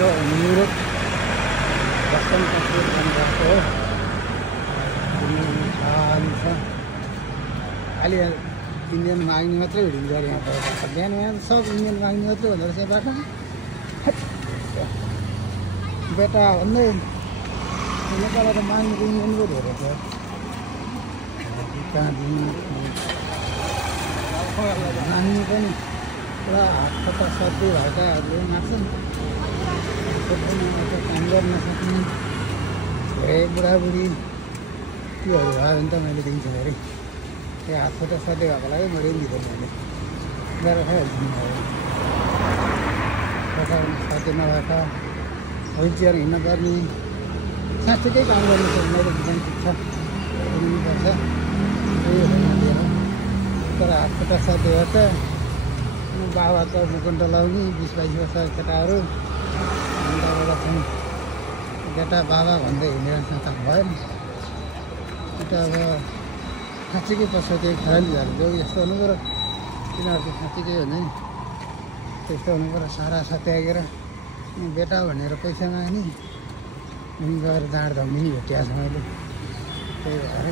यो New York Boston country जानुभएको हो। अहिले इन्डियन माग्ने मात्रै हिँडिन्छ अरे यहाँ पर। बिहान बिहान सब इन्डियन माग्ने मात्रै हुँदो रहेछ बाटो। बेटा भन्दै नेपाल त माग्नेको इन्डियनको धेरै थियो। माग्ने पनि पुरा हात खुट्टा सर्दी भएकाहरूले माग्छन्। काम गर्न नसक्ने धेरै बुढाबुढी त्योहरू भयो भने त मैले दिन्छु अरे। त्यो हात खुट्टा सर्दी भएकोलाई मैले पनि दिँदैन। मैले गएर खाइहाल्छु साथी नभएका व्हिल चेयर हिँड्न पर्ने साँच्चीकै काम गर्नु छ मैले दिनु पुग्छ दिनुपर्छ। त्यही दिएर तर हात खुट्टा सर्दी भएछ। बाबाको मुकुन्ड लाउने 20-22 वर्ष केटाहरू अन्त छन्। केटा बाबा भन्दै हिँडिरहेको त भएन। त्यो अब साँच्चीकै पैसा केही खराबी भएको थियो यस्तो हुनु पऱ्यो। तिनीहरूको साँच्चीकै हुन्छ नि त्यस्तो हुनु पऱ्यो। सारा सत्यागेर बेटा भनेर पैसा माग्ने गएर जाँड धम्ने भेटिएको छ मैले। त्यही भएर